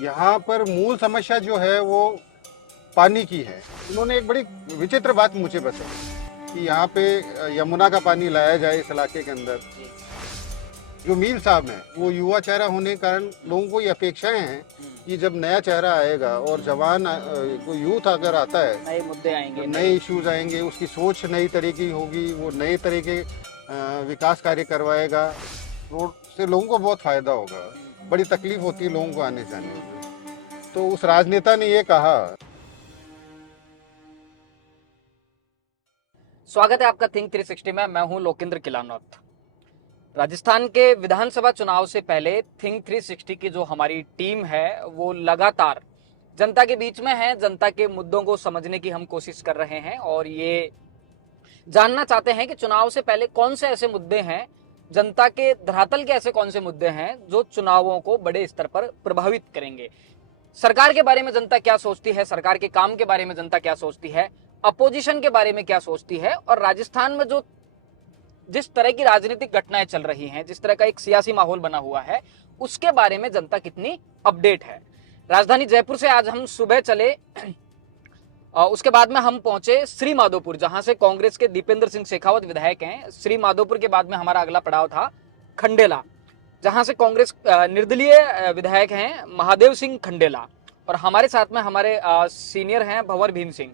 यहाँ पर मूल समस्या जो है वो पानी की है। उन्होंने एक बड़ी विचित्र बात मुझे बताई कि यहाँ पे यमुना का पानी लाया जाए इस इलाके के अंदर। जो मीर साहब हैं वो युवा चेहरा होने के कारण लोगों को ये अपेक्षाएं हैं कि जब नया चेहरा आएगा और जवान कोई यूथ अगर आता है, नए मुद्दे आएंगे, नए इश्यूज आएंगे, उसकी सोच नई तरह की होगी, वो नए तरह के विकास कार्य करवाएगा, रोड से लोगों को बहुत फायदा होगा। बड़ी तकलीफ होती है लोगों को आने जाने में। तो उस राजनेता ने ये कहा। स्वागत है आपका थिंक 360 में। मैं हूं लोकेंद्र किलानौत। राजस्थान के विधानसभा चुनाव से पहले थिंक 360 की जो हमारी टीम है वो लगातार जनता के बीच में है। जनता के मुद्दों को समझने की हम कोशिश कर रहे हैं और ये जानना चाहते हैं कि चुनाव से पहले कौन से ऐसे मुद्दे हैं, जनता के धरातल के ऐसे कौन से मुद्दे हैं जो चुनावों को बड़े स्तर पर प्रभावित करेंगे। सरकार के बारे में जनता क्या सोचती है, सरकार के काम के बारे में जनता क्या सोचती है, अपोजिशन के बारे में क्या सोचती है, और राजस्थान में जो जिस तरह की राजनीतिक घटनाएं चल रही हैं, जिस तरह का एक सियासी माहौल बना हुआ है, उसके बारे में जनता कितनी अपडेट है। राजधानी जयपुर से आज हम सुबह चले, उसके बाद में हम पहुंचे श्री माधोपुर, जहां से कांग्रेस के दीपेंद्र सिंह शेखावत विधायक हैं। श्री माधोपुर के बाद में हमारा अगला पड़ाव था खंडेला, जहां से कांग्रेस निर्दलीय विधायक हैं महादेव सिंह खंडेला, और हमारे साथ में हमारे सीनियर हैं भंवर भीम सिंह।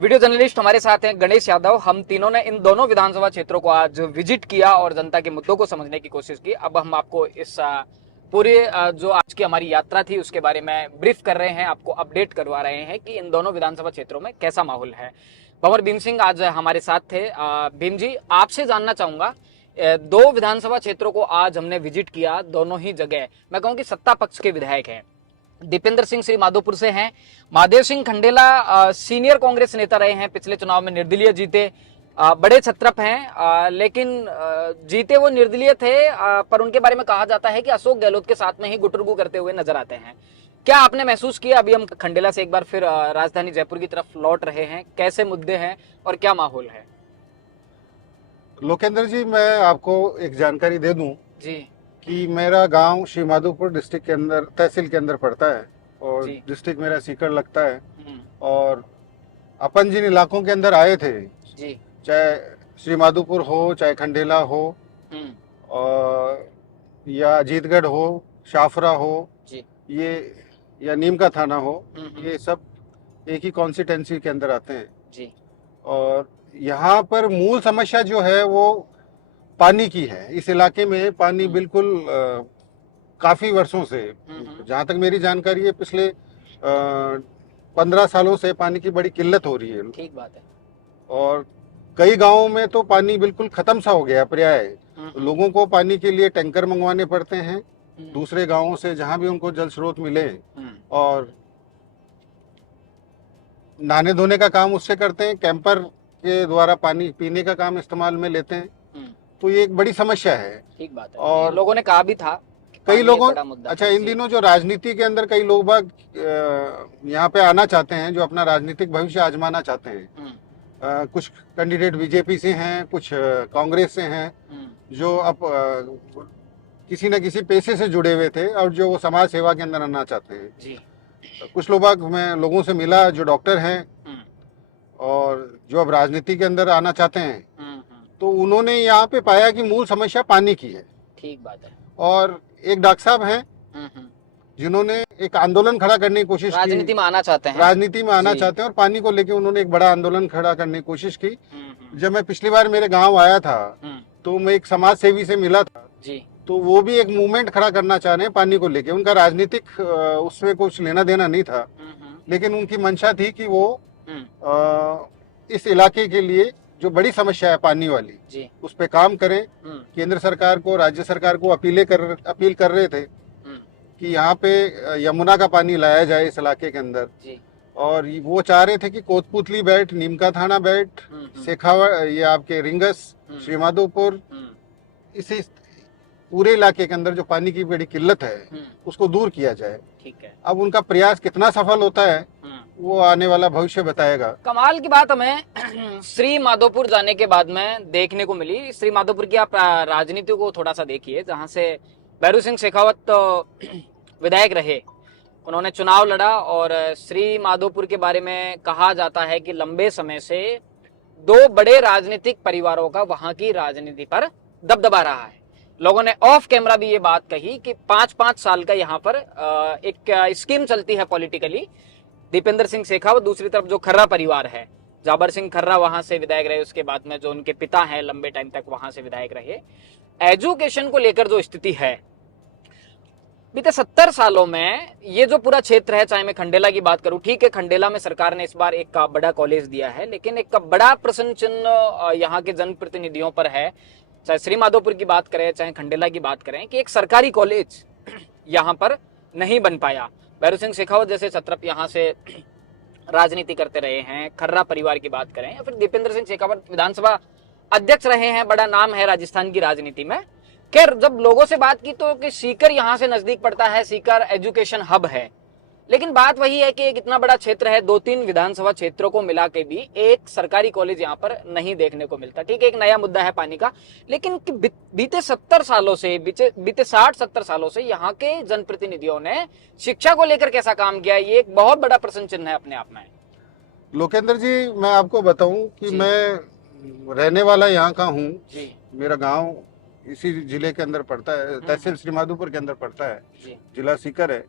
वीडियो जर्नलिस्ट हमारे साथ हैं गणेश यादव। हम तीनों ने इन दोनों विधानसभा क्षेत्रों को आज विजिट किया और जनता के मुद्दों को समझने की कोशिश की। अब हम आपको इस पूरे जो आज की हमारी यात्रा थी उसके बारे में ब्रीफ कर रहे हैं, आपको अपडेट करवा रहे हैं कि इन दोनों विधानसभा क्षेत्रों में कैसा माहौल है। भंवर भीम सिंह आज हमारे साथ थे। भीम जी, आपसे जानना चाहूंगा, दो विधानसभा क्षेत्रों को आज हमने विजिट किया, दोनों ही जगह मैं कहूँ कि सत्ता पक्ष के विधायक हैं। दीपेंद्र सिंह श्री माधोपुर से हैं, महादेव सिंह खंडेला सीनियर कांग्रेस नेता रहे हैं, पिछले चुनाव में निर्दलीय जीते, बड़े छत्रप हैं, लेकिन जीते वो निर्दलीय थे, पर उनके बारे में कहा जाता है कि अशोक गहलोत के साथ में ही गुटरगू करते हुए नजर आते हैं। क्या आपने महसूस किया? अभी हम खंडेला से एक बार फिर राजधानी जयपुर की तरफ लौट रहे हैं, कैसे मुद्दे हैं और क्या माहौल है? लोकेंद्र जी, मैं आपको एक जानकारी दे दूं जी कि मेरा गांव श्री माधोपुर डिस्ट्रिक्ट के अंदर, तहसील के अंदर पड़ता है, और डिस्ट्रिक्ट मेरा सीकर लगता है। और अपन जिन इलाकों के अंदर आए थे जी, चाहे श्री माधोपुर हो, चाहे खंडेला हो, और या अजीतगढ़ हो, शाफरा हो जी, ये या नीम का थाना हो, ये सब एक ही कॉन्स्टिट्यूंसी के अंदर आते हैं जी। और यहाँ पर मूल समस्या जो है वो पानी की है। इस इलाके में पानी बिल्कुल काफी वर्षों से, जहाँ तक मेरी जानकारी है, पिछले 15 सालों से पानी की बड़ी किल्लत हो रही है। ठीक बात है। और कई गांवों में तो पानी बिल्कुल खत्म सा हो गया पर्याय। लोगों को पानी के लिए टैंकर मंगवाने पड़ते हैं दूसरे गांवों से, जहां भी उनको जल स्रोत मिले, और नहाने धोने का काम उससे करते हैं, कैंपर के द्वारा पानी पीने का काम इस्तेमाल में लेते हैं। तो ये एक बड़ी समस्या है। ठीक बात है। और लोगों ने कहा भी था, कई लोगों, अच्छा, इन दिनों जो राजनीति के अंदर कई लोग बाग यहाँ पे आना चाहते हैं, जो अपना राजनीतिक भविष्य आजमाना चाहते हैं। कुछ कैंडिडेट बीजेपी से हैं, कुछ कांग्रेस से हैं, जो अब किसी न किसी पेशे से जुड़े हुए थे और जो वो समाज सेवा के अंदर आना चाहते हैं जी। कुछ मैं लोगों से मिला जो डॉक्टर हैं और जो अब राजनीति के अंदर आना चाहते हैं, तो उन्होंने यहाँ पे पाया कि मूल समस्या पानी की है। ठीक बात है। और एक डॉक्टर साहब हैं जिन्होंने एक आंदोलन खड़ा करने की कोशिश की, राजनीति में आना चाहते हैं, राजनीति में आना चाहते हैं, और पानी को लेकर उन्होंने एक बड़ा आंदोलन खड़ा करने की कोशिश की। जब मैं पिछली बार मेरे गांव आया था तो मैं एक समाज सेवी से मिला था जी, तो वो भी एक मूवमेंट खड़ा करना चाह रहे हैं पानी को लेके। उनका राजनीतिक उसमें कुछ लेना देना नहीं था, लेकिन उनकी मंशा थी कि वो इस इलाके के लिए जो बड़ी समस्या है पानी वाली जी, उस पे काम करें। केंद्र सरकार को, राज्य सरकार को अपील कर रहे थे कि यहाँ पे यमुना का पानी लाया जाए इस इलाके के अंदर जी। और वो चाह रहे थे कि कोतपुतली बेल्ट, नीमका थाना बेल्ट, शेखावत, ये आपके रिंगस, श्री माधोपुर, इसी पूरे इलाके के अंदर जो पानी की बड़ी किल्लत है उसको दूर किया जाए। ठीक है। अब उनका प्रयास कितना सफल होता है वो आने वाला भविष्य बताएगा। कमाल की बात हमें श्री माधोपुर जाने के बाद में देखने को मिली। श्री माधोपुर की आप राजनीति को थोड़ा सा देखिए, जहां से भैरू सिंह शेखावत विधायक रहे, उन्होंने चुनाव लड़ा और श्री माधोपुर के बारे में कहा जाता है कि लंबे समय से दो बड़े राजनीतिक परिवारों का वहां की राजनीति पर दबदबा रहा है। लोगों ने ऑफ कैमरा भी ये बात कही कि 5-5 साल का यहाँ पर एक स्कीम चलती है पॉलिटिकली। दीपेंद्र सिंह शेखावत, दूसरी तरफ जो खर्रा परिवार है, जाबर सिंह खर्रा वहां से विधायक रहे, उसके बाद में जो उनके पिता हैं लंबे टाइम तक वहां से विधायक रहे। एजुकेशन को लेकर जो स्थिति है बीते 70 सालों में, ये जो पूरा क्षेत्र है, चाहे मैं खंडेला की बात करूं, ठीक है खंडेला में सरकार ने इस बार एक बड़ा कॉलेज दिया है, लेकिन एक बड़ा प्रश्न चिन्ह यहाँ के जनप्रतिनिधियों पर है, चाहे श्री माधोपुर की बात करें चाहे खंडेला की बात करें, कि एक सरकारी कॉलेज यहाँ पर नहीं बन पाया। भैरू सिंह शेखावत जैसे छत्रप यहाँ से राजनीति करते रहे हैं, खर्रा परिवार की बात करें, या फिर दीपेंद्र सिंह शेखावत विधानसभा अध्यक्ष रहे हैं, बड़ा नाम है राजस्थान की राजनीति में। खैर, जब लोगों से बात की तो कि सीकर यहाँ से नजदीक पड़ता है, सीकर एजुकेशन हब है, लेकिन बात वही है कि एक इतना बड़ा क्षेत्र है, 2-3 विधानसभा क्षेत्रों को मिला के भी एक सरकारी कॉलेज यहाँ पर नहीं देखने को मिलता। ठीक है, एक नया मुद्दा है पानी का, लेकिन बीते 70 सालों से, बीते 60-70 सालों से यहाँ के जनप्रतिनिधियों ने शिक्षा को लेकर कैसा काम किया, ये एक बहुत बड़ा प्रश्न चिन्ह है अपने आप में। लोकेंद्र जी, मैं आपको बताऊं कि मैं रहने वाला यहाँ का हूँ। मेरा गांव इसी जिले के अंदर पड़ता है, तहसील श्री माधोपुर के अंदर पड़ता है, जिला सीकर है।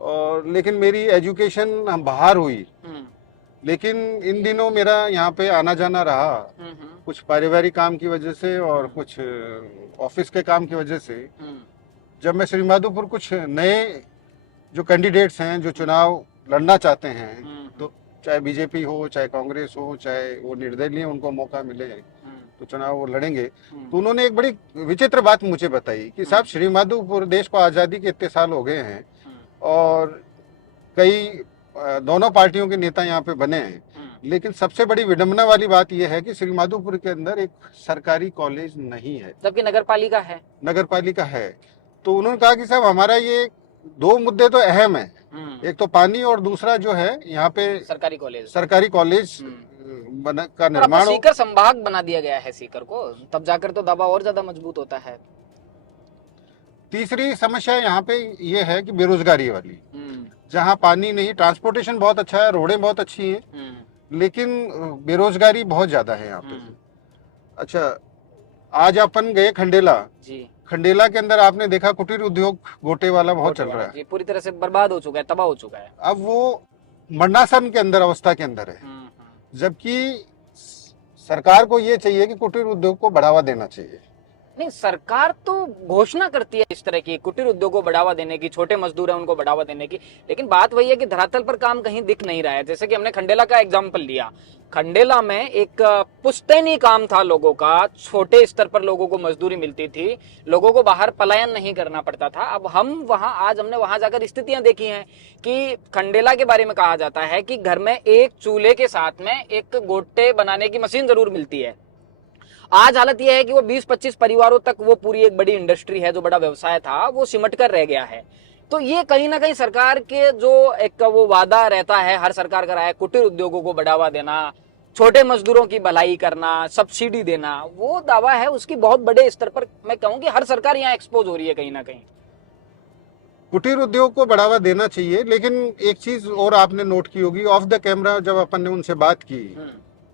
और लेकिन मेरी एजुकेशन बाहर हुई, लेकिन इन दिनों मेरा यहाँ पे आना जाना रहा, कुछ पारिवारिक काम की वजह से और कुछ ऑफिस के काम की वजह से। जब मैं श्री माधोपुर कुछ नए जो कैंडिडेट्स हैं जो चुनाव लड़ना चाहते हैं, तो चाहे बीजेपी हो, चाहे कांग्रेस हो, चाहे वो निर्दलीय, उनको मौका मिले तो चुनाव वो लड़ेंगे, तो उन्होंने एक बड़ी विचित्र बात मुझे बताई कि साहब, श्री माधोपुर देश को आज़ादी के इतने साल हो गए हैं और कई दोनों पार्टियों के नेता यहाँ पे बने हैं, लेकिन सबसे बड़ी विडंबना वाली बात यह है कि श्री माधोपुर के अंदर एक सरकारी कॉलेज नहीं है, जबकि नगरपालिका है। नगरपालिका है। तो उन्होंने कहा कि साहब, हमारा ये 2 मुद्दे तो अहम है, एक तो पानी और दूसरा जो है यहाँ पे सरकारी कॉलेज का निर्माण। सीकर संभाग बना दिया गया है सीकर को, तब जाकर तो दावा और ज्यादा मजबूत होता है। तीसरी समस्या यहाँ पे ये है कि बेरोजगारी वाली, जहाँ पानी नहीं, ट्रांसपोर्टेशन बहुत अच्छा है, रोडें बहुत अच्छी हैं, लेकिन बेरोजगारी बहुत ज्यादा है यहाँ पे। अच्छा, आज अपन गए खंडेला जी, खंडेला के अंदर आपने देखा कुटीर उद्योग गोटे वाला बहुत चल रहा है, पूरी तरह से बर्बाद हो चुका है, तबाह हो चुका है। अब वो मरणासन के अंदर अवस्था के अंदर है, जबकि सरकार को ये चाहिए कि कुटीर उद्योग को बढ़ावा देना चाहिए। नहीं, सरकार तो घोषणा करती है इस तरह की कुटीर उद्योग को बढ़ावा देने की, छोटे मजदूर हैं उनको बढ़ावा देने की, लेकिन बात वही है कि धरातल पर काम कहीं दिख नहीं रहा है। जैसे कि हमने खंडेला का एग्जाम्पल लिया, खंडेला में एक पुश्तैनी काम था लोगों का, छोटे स्तर पर लोगों को मजदूरी मिलती थी, लोगों को बाहर पलायन नहीं करना पड़ता था। अब हमने वहां जाकर स्थितियां देखी हैं कि खंडेला के बारे में कहा जाता है कि घर में एक चूल्हे के साथ में एक गोटे बनाने की मशीन जरूर मिलती है। आज हालत यह है कि वो 20-25 परिवारों तक वो पूरी एक बड़ी इंडस्ट्री है, जो बड़ा व्यवसाय था वो सिमट कर रह गया है। तो ये कहीं ना कहीं सरकार के जो एक वो वादा रहता है, हर सरकार का रहा है, कुटीर उद्योगों को बढ़ावा देना, छोटे मजदूरों की भलाई करना, सब्सिडी देना, वो दावा है उसकी बहुत बड़े स्तर पर मैं कहूँ कि हर सरकार यहाँ एक्सपोज हो रही है कहीं ना कहीं। कुटीर उद्योग को बढ़ावा देना चाहिए, लेकिन एक चीज और आपने नोट की होगी, ऑफ द कैमरा जब अपन ने उनसे बात की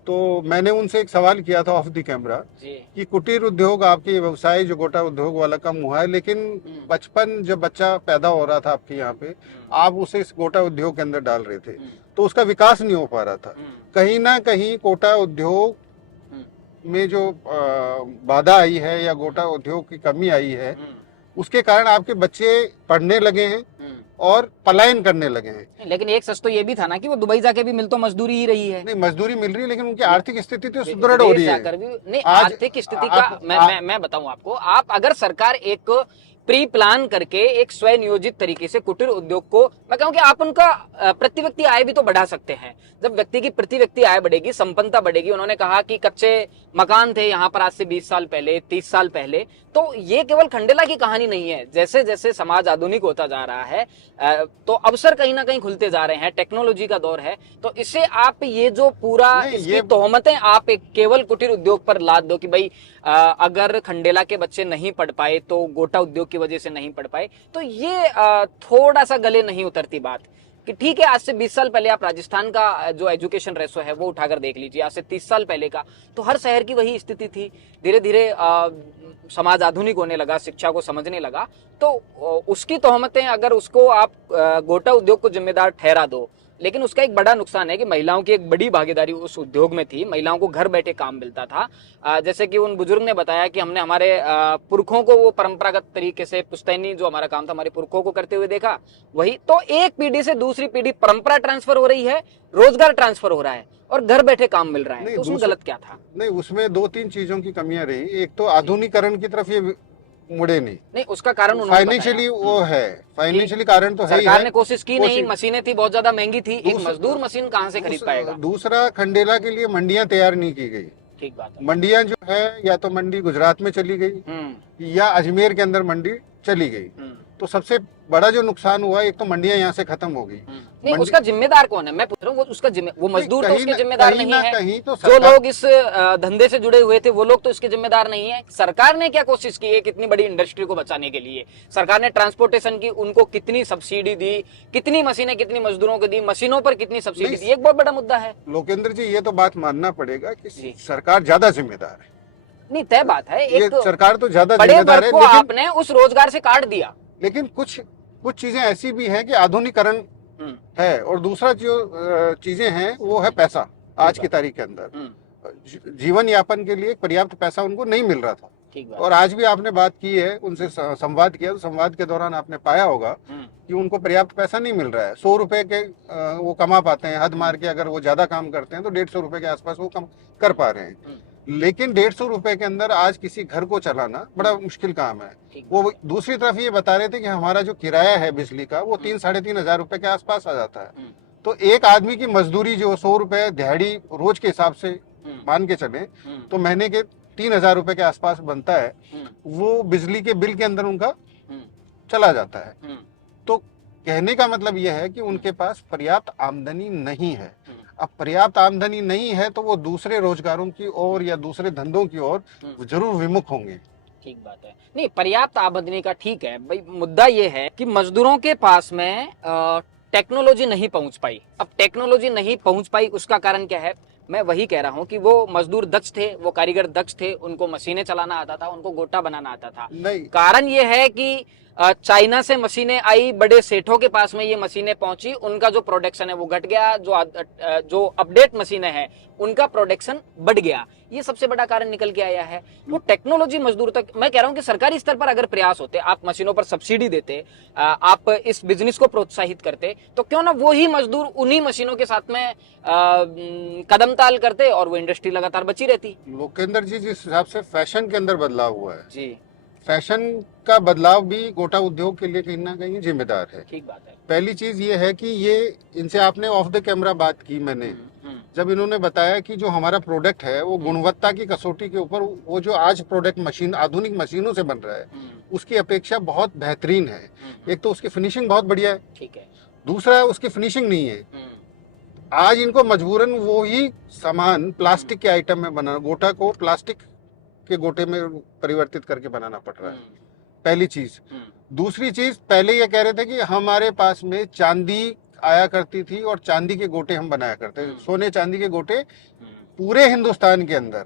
तो मैंने उनसे एक सवाल किया था ऑफ द कैमरा कि कुटीर उद्योग, आपके व्यवसाय जो गोटा उद्योग वाला कम हुआ है, लेकिन बचपन जब बच्चा पैदा हो रहा था आपके यहाँ पे, आप उसे इस गोटा उद्योग के अंदर डाल रहे थे, तो उसका विकास नहीं हो पा रहा था। कहीं ना कहीं गोटा उद्योग में जो बाधा आई है या गोटा उद्योग की कमी आई है, उसके कारण आपके बच्चे पढ़ने लगे हैं और पलायन करने लगे हैं। लेकिन एक सच तो ये भी था ना कि वो दुबई जाके भी मिल तो मजदूरी ही रही है। नहीं, मजदूरी मिल रही है, लेकिन उनकी आर्थिक स्थिति तो सुदृढ़ हो रही है। नहीं, आर्थिक स्थिति का मैं बताऊं आपको, आप अगर सरकार एक प्री प्लान करके एक स्वनियोजित तरीके से कुटीर उद्योग को, मैं कहूं कि आप उनका प्रति व्यक्ति आय भी तो बढ़ा सकते हैं। जब व्यक्ति की प्रति व्यक्ति आय बढ़ेगी, संपन्नता बढ़ेगी। उन्होंने कहा कि कच्चे मकान थे यहाँ पर आज से 20 साल पहले, 30 साल पहले। तो ये केवल खंडेला की कहानी नहीं है। जैसे जैसे समाज आधुनिक होता जा रहा है तो अवसर कहीं ना कहीं खुलते जा रहे हैं, टेक्नोलॉजी का दौर है, तो इससे आप ये जो पूरा इसकी तोहमतें आप एक केवल कुटीर उद्योग पर लाद दो कि भाई अगर खंडेला के बच्चे नहीं पढ़ पाए तो गोटा उद्योग की वजह से नहीं पढ़ पाए, तो ये थोड़ा सा गले नहीं उतरती बात कि ठीक है, आज से 20 साल पहले आप राजस्थान का जो एजुकेशन रेशो है वो उठाकर देख लीजिए, आज से 30 साल पहले का, तो हर शहर की वही स्थिति थी। धीरे धीरे समाज आधुनिक होने लगा, शिक्षा को समझने लगा, तो उसकी तोहमतें अगर उसको आप गोटा उद्योग को जिम्मेदार ठहरा दो, लेकिन उसका एक बड़ा नुकसान है कि महिलाओं की एक बड़ी भागीदारी उस उद्योग में थी, महिलाओं को घर बैठे काम मिलता था। जैसे कि उन बुजुर्ग ने बताया कि हमने हमारे पुरखों को वो परंपरागत तरीके से पुश्तैनी जो हमारा काम था हमारे पुरखों को करते हुए देखा, वही तो एक पीढ़ी से दूसरी पीढ़ी परंपरा ट्रांसफर हो रही है, रोजगार ट्रांसफर हो रहा है और घर बैठे काम मिल रहा है, तो उसमें गलत क्या था? नहीं, उसमें 2-3 चीजों की कमियां रही। एक तो आधुनिकीकरण की तरफ ये मुड़े नहीं, उसका कारण फाइनेंशियली वो है, फाइनेंशियली कारण तो है ही है। सरकार ने कोशिश की नहीं, मशीनें थी बहुत ज्यादा महंगी थी, एक मजदूर मशीन कहाँ से खरीद पाएगा? दूसरा, खंडेला के लिए मंडियां तैयार नहीं की गई। ठीक बात है। मंडियां जो है या तो मंडी गुजरात में चली गई या अजमेर के अंदर मंडी चली गई, तो सबसे बड़ा जो नुकसान हुआ, एक तो मंडियां यहाँ से खत्म हो गई। नहीं, उसका जिम्मेदार कौन है? मैं पूछ रहा हूँ, वो मजदूर तो उसके जिम्मेदार नहीं है। कहीं तो जो लोग इस धंधे से जुड़े हुए थे वो लोग तो इसके जिम्मेदार नहीं है। सरकार ने क्या कोशिश की है कितनी बड़ी इंडस्ट्री को बचाने के लिए? सरकार ने ट्रांसपोर्टेशन की, उनको कितनी सब्सिडी दी, कितनी मशीनें कितनी मजदूरों को दी, मशीनों पर कितनी सब्सिडी दी, एक बहुत बड़ा मुद्दा है। लोकेंद्र जी, ये तो बात मानना पड़ेगा कि सरकार ज्यादा जिम्मेदार है। नहीं, तय बात है, एक सरकार तो ज्यादा बड़े जिम्मेदार है, वर्ग को आपने उस रोजगार से काट दिया। लेकिन कुछ चीजें ऐसी भी हैं कि आधुनिकीकरण है, और दूसरा जो चीजें हैं वो है पैसा। आज की तारीख के अंदर जीवन यापन के लिए पर्याप्त पैसा उनको नहीं मिल रहा था। और आज भी आपने बात की है, उनसे संवाद किया, तो संवाद के दौरान आपने पाया होगा कि उनको पर्याप्त पैसा नहीं मिल रहा है। 100 रुपए के वो कमा पाते हैं, हद मार के अगर वो ज्यादा काम करते हैं तो 150 रुपए के आसपास वो कम कर पा रहे हैं। लेकिन 150 रुपए के अंदर आज किसी घर को चलाना बड़ा मुश्किल काम है। वो दूसरी तरफ ये बता रहे थे कि हमारा जो किराया है बिजली का वो 3-3.5 हजार रुपए के आसपास आ जाता है। तो एक आदमी की मजदूरी जो 100 रुपए दिहाड़ी रोज के हिसाब से मान के चले तो महीने के 3,000 रुपए के आसपास बनता है, वो बिजली के बिल के अंदर उनका चला जाता है। तो कहने का मतलब यह है कि उनके पास पर्याप्त आमदनी नहीं है। अब पर्याप्त आमदनी नहीं है तो वो दूसरे रोजगारों की ओर या दूसरे धंधों की ओर जरूर विमुख होंगे। ठीक बात है। नहीं, पर्याप्त आमदनी का ठीक है भाई, मुद्दा ये है कि मजदूरों के पास में टेक्नोलॉजी नहीं पहुंच पाई। अब टेक्नोलॉजी नहीं पहुंच पाई, उसका कारण क्या है? मैं वही कह रहा हूँ कि वो मजदूर दक्ष थे, वो कारीगर दक्ष थे, उनको मशीनें चलाना आता था, उनको गोटा बनाना आता था। कारण ये है कि चाइना से मशीनें आई, बड़े सेठों के पास में ये मशीनें पहुंची, उनका जो प्रोडक्शन है वो घट गया, जो अपडेट मशीनें हैं उनका प्रोडक्शन बढ़ गया। ये सबसे बड़ा कारण निकल के आया है। तो टेक्नोलॉजी मजदूर तक, मैं कह रहा हूं कि सरकारी स्तर पर अगर प्रयास होते, आप मशीनों पर सब्सिडी देते, आप इस बिजनेस को प्रोत्साहित करते, तो क्यों ना वो ही मजदूर उन्हीं मशीनों के साथ में कदम ताल करते और वो इंडस्ट्री लगातार बची रहती। लोकेंद्र जी, जिस हिसाब से फैशन के अंदर बदलाव हुआ है जी, फैशन का बदलाव भी गोटा उद्योग के लिए कहीं ना कहीं जिम्मेदार है। ठीक बात है। पहली चीज ये है कि ये इनसे आपने ऑफ द कैमरा बात की, मैंने जब इन्होंने बताया कि जो हमारा प्रोडक्ट है वो गुणवत्ता की कसौटी के ऊपर, वो जो आज प्रोडक्ट मशीन आधुनिक मशीनों से बन रहा है उसकी अपेक्षा बहुत बेहतरीन है। एक तो उसकी फिनिशिंग बहुत बढ़िया है, ठीक है, दूसरा उसकी फिनिशिंग नहीं है। आज इनको मजबूरन वो ही सामान प्लास्टिक के आइटम में बनाना, गोटा को प्लास्टिक के गोटे में परिवर्तित करके बनाना पड़ रहा है, पहली चीज। दूसरी चीज, पहले ये कह रहे थे कि हमारे पास में चांदी आया करती थी और चांदी के गोटे हम बनाया करते थे, सोने चांदी के गोटे पूरे हिंदुस्तान के अंदर।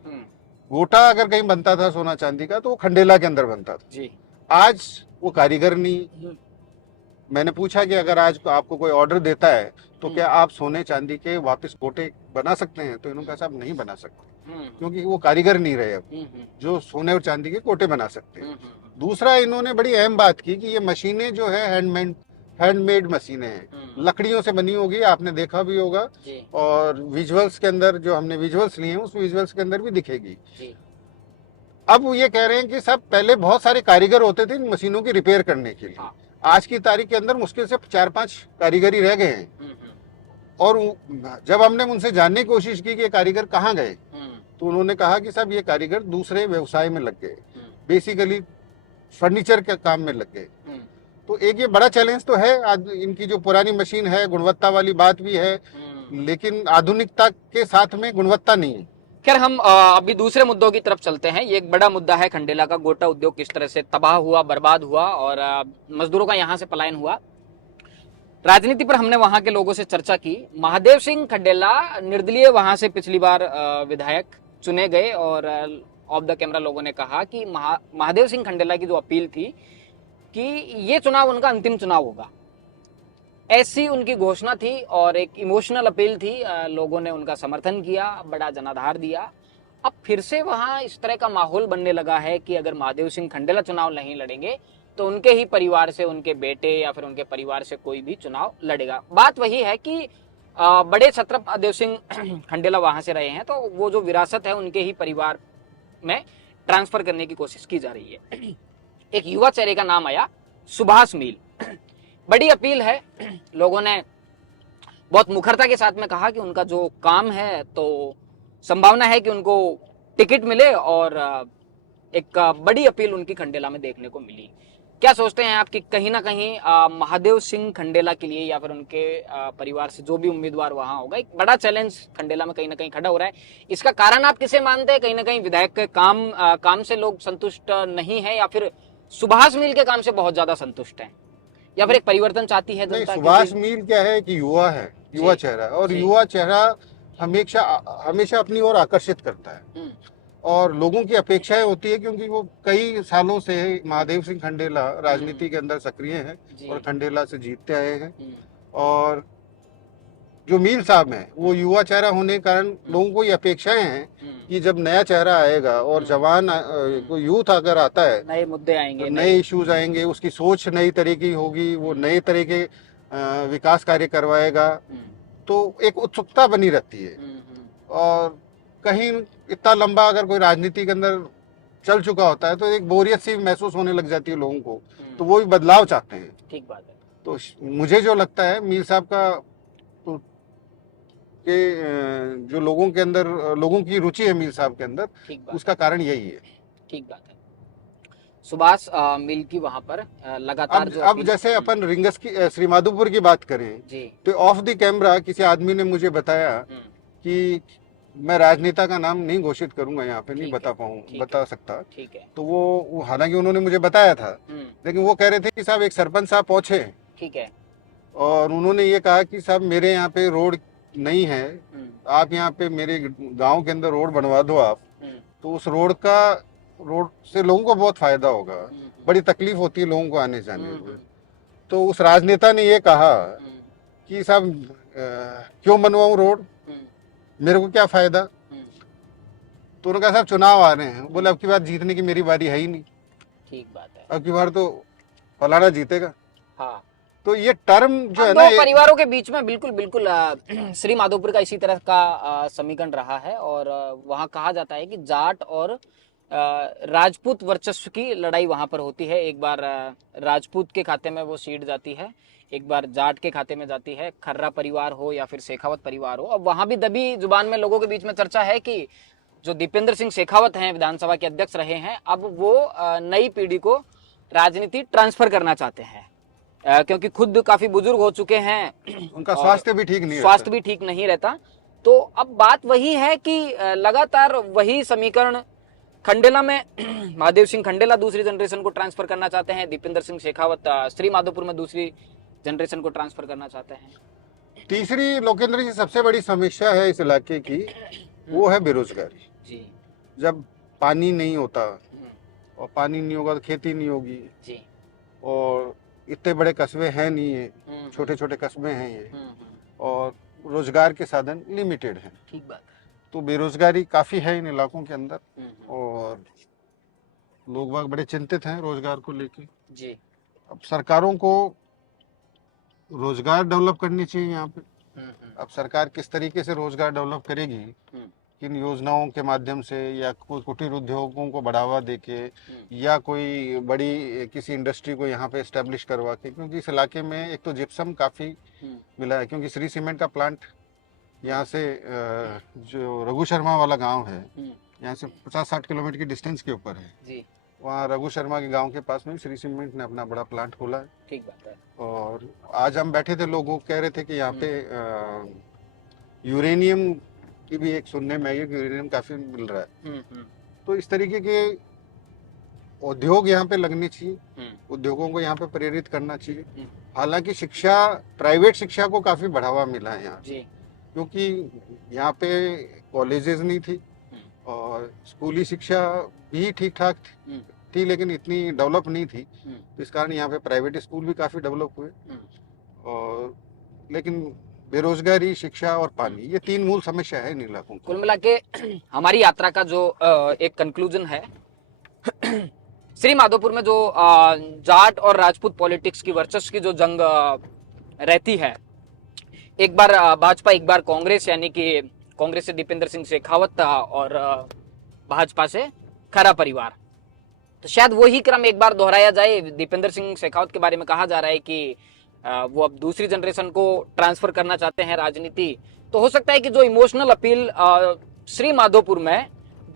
गोटा अगर कहीं बनता था सोना चांदी का तो वो खंडेला के अंदर बनता था जी। आज वो कारीगर नहीं। मैंने पूछा कि अगर आज आपको कोई ऑर्डर देता है तो क्या आप सोने चांदी के वापस गोटे बना सकते हैं? तो इन्होंने कहा साहब नहीं बना सकते, क्योंकि वो कारीगर नहीं रहे अब जो सोने और चांदी के गोटे बना सकते हैं। दूसरा, इन्होंने बड़ी अहम बात की कि ये मशीनें जो है हैंडमेड मशीनें हैं, लकड़ियों से बनी होगी, आपने देखा भी होगा, और विजुअल्स के अंदर जो हमने विजुअल्स लिए हैं उस विजुअल्स के अंदर भी दिखेगी। अब वो ये कह रहे हैं कि सब पहले बहुत सारे कारीगर होते थे इन मशीनों की रिपेयर करने के लिए। आज की तारीख के अंदर मुश्किल से 4-5 कारीगर ही रह गए हैं। और जब हमने उनसे जानने की कोशिश की कि ये कारीगर कहाँ गए, तो उन्होंने कहा कि साहब ये कारीगर दूसरे व्यवसाय में लग गए, बेसिकली फर्नीचर के काम में लग गए। तो एक ये बड़ा चैलेंज तो है, इनकी जो पुरानी मशीन है, गुणवत्ता वाली बात भी है, लेकिन आधुनिकता के साथ में गुणवत्ता नहीं है। खैर हम अभी दूसरे मुद्दों की तरफ चलते हैं। ये एक बड़ा मुद्दा है खंडेला का, गोटा उद्योग किस तरह से तबाह हुआ, बर्बाद हुआ और मजदूरों का यहाँ से पलायन हुआ। राजनीति पर हमने वहां के लोगों से चर्चा की। महादेव सिंह खंडेला निर्दलीय वहां से पिछली बार विधायक चुने गए और ऑफ द कैमरा लोगों ने कहा कि महादेव सिंह खंडेला की जो अपील थी कि ये चुनाव उनका अंतिम चुनाव होगा, ऐसी उनकी घोषणा थी और एक इमोशनल अपील थी। लोगों ने उनका समर्थन किया, बड़ा जनाधार दिया। अब फिर से वहां इस तरह का माहौल बनने लगा है कि अगर महादेव सिंह खंडेला चुनाव नहीं लड़ेंगे तो उनके ही परिवार से उनके बेटे या फिर उनके परिवार से कोई भी चुनाव लड़ेगा। बात वही है कि बड़े छत्रप महादेव सिंह खंडेला वहां से रहे हैं, तो वो जो विरासत है उनके ही परिवार में ट्रांसफर करने की कोशिश की जा रही है। एक युवा चेहरे का नाम आया, सुभाष मील। बड़ी अपील है, लोगों ने बहुत मुखरता के साथ में कहा कि उनका जो काम है तो संभावना है कि उनको टिकट मिले और एक बड़ी अपील उनकी खंडेला में देखने को मिली। क्या सोचते हैं आप कि कहीं ना कहीं महादेव सिंह खंडेला के लिए या फिर उनके परिवार से जो भी उम्मीदवार वहां होगा, एक बड़ा चैलेंज खंडेला में कहीं ना कहीं खड़ा हो रहा है? इसका कारण आप किसे मानते हैं? कहीं ना कहीं विधायक के काम से लोग संतुष्ट नहीं है या फिर सुभाष मील के काम से बहुत ज्यादा संतुष्ट है या फिर एक परिवर्तन चाहती है जनता? सुभाष मील क्या है कि युवा है, युवा चेहरा, और युवा चेहरा हमेशा अपनी ओर आकर्षित करता है और लोगों की अपेक्षाएं होती है, क्योंकि वो कई सालों से महादेव सिंह खंडेला राजनीति के अंदर सक्रिय हैं और खंडेला से जीतते आए हैं। और जो मील साहब हैं वो युवा चेहरा होने के कारण लोगों को ये अपेक्षाएं हैं कि जब नया चेहरा आएगा और जवान को यूथ अगर आता है, नए मुद्दे आएंगे, नए इश्यूज आएंगे, उसकी सोच नई तरह की होगी, वो नए तरह के विकास कार्य करवाएगा, तो एक उत्सुकता बनी रहती है। और कहीं इतना लंबा अगर कोई राजनीति के अंदर चल चुका होता है तो एक बोरियत सी महसूस होने लग जाती है लोगों को, तो वो भी बदलाव चाहते हैं। ठीक बात है। तो मुझे जो लगता है मीर साहब का तो कि जो लोगों के अंदर, लोगों की रुचि है मीर साहब के अंदर, उसका कारण यही है। ठीक बात है। सुभाष मिल की वहां पर लगातार अब जैसे अपन रिंगस की श्री माधोपुर की बात करें जी, तो ऑफ द कैमरा किसी आदमी ने मुझे बताया कि मैं राजनेता का नाम नहीं घोषित करूंगा, यहाँ पे नहीं बता सकता। ठीक है। तो वो हालांकि उन्होंने मुझे बताया था, लेकिन वो कह रहे थे कि साहब एक सरपंच साहब पहुंचे, ठीक है, और उन्होंने ये कहा कि साहब मेरे यहाँ पे रोड नहीं है, आप यहाँ पे मेरे गांव के अंदर रोड बनवा दो आप, तो उस रोड से लोगों को बहुत फायदा होगा। बड़ी तकलीफ होती है लोगों को आने जाने में। तो उस राजनेता ने ये कहा कि साहब क्यों बनवाऊं रोड, मेरे को क्या फायदा। तो उन्होंने कहा साहब चुनाव आ रहे हैं, बोले अब की बार जीतने की मेरी बारी है ही नहीं। ठीक बात है, अब की बार तो फलाना जीतेगा। हाँ, तो ये टर्म जो है ना, परिवारों के बीच में बिल्कुल श्री माधोपुर का इसी तरह का समीकरण रहा है और वहां कहा जाता है कि जाट और राजपूत वर्चस्व की लड़ाई वहां पर होती है। एक बार राजपूत के खाते में वो सीट जाती है, एक बार जाट के खाते में जाती है, खर्रा परिवार हो या फिर शेखावत परिवार हो। अब वहां भी दबी जुबान में लोगों के बीच में चर्चा है कि जो दीपेंद्र सिंह शेखावत हैं, विधानसभा के अध्यक्ष रहे हैं, अब वो नई पीढ़ी को राजनीति ट्रांसफर करना चाहते हैं, क्योंकि खुद काफी बुजुर्ग हो चुके हैं, उनका स्वास्थ्य भी ठीक नहीं रहता। तो अब बात वही है कि लगातार वही समीकरण खंडेला में महादेव सिंह खंडेला दूसरी जनरेशन को ट्रांसफर करना चाहते हैं, दीपेंद्र सिंह शेखावत श्री माधोपुर में दूसरी जनरेशन को ट्रांसफर करना चाहते हैं। तीसरी लोकेंद्र जी सबसे बड़ी समस्या है इस इलाके की, वो है बेरोजगारी जी। जब पानी नहीं होता और पानी नहीं होगा तो खेती नहीं होगी जी, और इतने बड़े कस्बे हैं नहीं है, छोटे छोटे कस्बे हैं ये, और रोजगार के साधन लिमिटेड हैं। ठीक बात है। तो बेरोजगारी काफी है इन इलाकों के अंदर और लोग बाग बड़े चिंतित हैं रोजगार को लेके जी। अब सरकारों को रोजगार डेवलप करनी चाहिए यहाँ पे। अब सरकार किस तरीके से रोजगार डेवलप करेगी, किन योजनाओं के माध्यम से, या कोई कुटीर उद्योगों को बढ़ावा देके, या कोई बड़ी किसी इंडस्ट्री को यहाँ पे एस्टेब्लिश करवा के, क्योंकि इस इलाके में एक तो जिप्सम काफी मिला है, क्योंकि श्री सीमेंट का प्लांट यहाँ से जो रघु शर्मा वाला गांव है, यहाँ से 50-60 किलोमीटर की डिस्टेंस के ऊपर है जी। वहाँ रघु शर्मा के गांव के पास में श्री सीमेंट ने अपना बड़ा प्लांट खोला है। ठीक बात है। और आज हम बैठे थे, लोग कह रहे थे कि यहाँ पे यूरेनियम की भी एक सुनने में आई है कि यूरेनियम काफी मिल रहा है। तो इस तरीके के उद्योग यहाँ पे लगने चाहिए, उद्योगों को यहाँ पे प्रेरित करना चाहिए। हालांकि शिक्षा, प्राइवेट शिक्षा को काफी बढ़ावा मिला है यहाँ, क्योंकि यहाँ पे कॉलेजेस नहीं थी और स्कूली शिक्षा भी ठीक ठाक थी लेकिन इतनी डेवलप नहीं थी। तो इस कारण यहाँ पे प्राइवेट स्कूल भी काफी डेवलप हुए। और लेकिन बेरोजगारी, शिक्षा और पानी, ये 3 मूल समस्या है इन इलाकों की। कुल मिला के हमारी यात्रा का जो एक कंक्लूजन है, श्री माधोपुर में जो जाट और राजपूत पॉलिटिक्स की वर्चस्व की जो जंग रहती है, एक बार भाजपा एक बार कांग्रेस, यानी कि कांग्रेस से दीपेंद्र सिंह शेखावत और भाजपा से खरा परिवार, तो शायद वही क्रम एक बार दोहराया जाए। दीपेंद्र सिंह शेखावत के बारे में कहा जा रहा है कि वो अब दूसरी जनरेशन को ट्रांसफर करना चाहते हैं राजनीति। तो हो सकता है कि जो इमोशनल अपील श्री माधोपुर में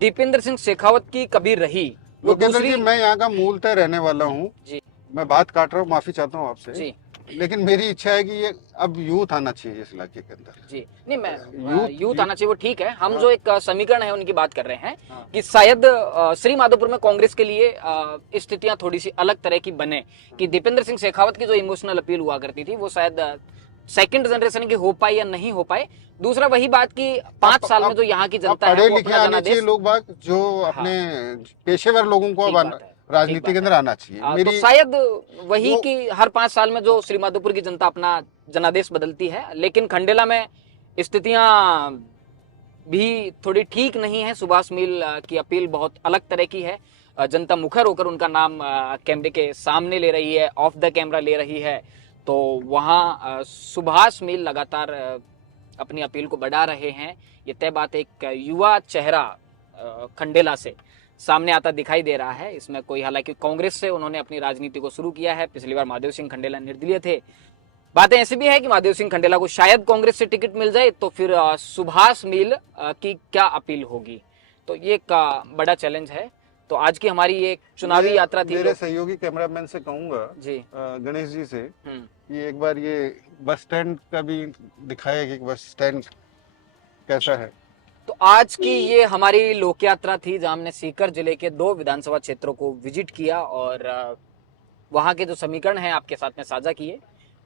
दीपेंद्र सिंह शेखावत की कभी रही, वो दूसरी। मैं यहाँ का मूलतः रहने वाला हूँ जी, मैं बात काट रहा हूँ, माफी चाहता हूँ आपसे जी, लेकिन मेरी इच्छा है कि ये अब यूथ आना चाहिए इस इलाके के अंदर जी। नहीं, मैं यूथ आना चाहिए वो ठीक है, हम जो एक समीकरण है उनकी बात कर रहे हैं कि शायद श्री माधोपुर में कांग्रेस के लिए स्थितियां थोड़ी सी अलग तरह की बने, कि दीपेंद्र सिंह शेखावत की जो इमोशनल अपील हुआ करती थी वो शायद सेकंड जनरेशन की हो पाए या नहीं हो पाए। दूसरा वही बात कि 5 साल में जो यहाँ की जनता है, पढ़े लिखे आने चाहिए लोग बाग, जो अपने पेशेवर लोगों को राजनीति के अंदर आना चाहिए। तो शायद वही कि हर 5 साल में जो श्री माधोपुर की जनता अपना जनादेश बदलती है, लेकिन खंडेला में स्थितियां भी थोड़ी ठीक नहीं है। सुभाष मील की अपील बहुत अलग तरह की है, जनता मुखर होकर उनका नाम कैमरे के सामने ले रही है, ऑफ द कैमरा ले रही है। तो वहाँ सुभाष मील लगातार अपनी अपील को बढ़ा रहे हैं। ये तय बात एक युवा चेहरा खंडेला से सामने आता दिखाई दे रहा है। इसमें कोई, हालांकि कांग्रेस से उन्होंने अपनी राजनीति को शुरू किया है, पिछली बार महादेव सिंह खंडेला निर्दलीय थे। बातें ऐसी भी है कि महादेव सिंह खंडेला को शायद कांग्रेस से टिकट मिल जाए, तो फिर सुभाष मील की क्या अपील होगी, तो ये एक बड़ा चैलेंज है। तो आज की हमारी ये चुनावी यात्रा थी। मेरे सहयोगी कैमरामैन से कहूंगा जी, गणेश जी से, ये एक बार ये बस स्टैंड का भी दिखाया कि बस स्टैंड कैसा है। तो आज की ये हमारी लोक यात्रा थी, जहां हमने सीकर जिले के 2 विधानसभा क्षेत्रों को विजिट किया और वहां के जो समीकरण हैं आपके साथ में साझा किए।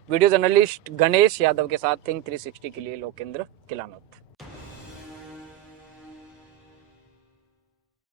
वीडियो जर्नलिस्ट गणेश यादव के साथ थिंक 360 के लिए लोकेंद्र किलानौत।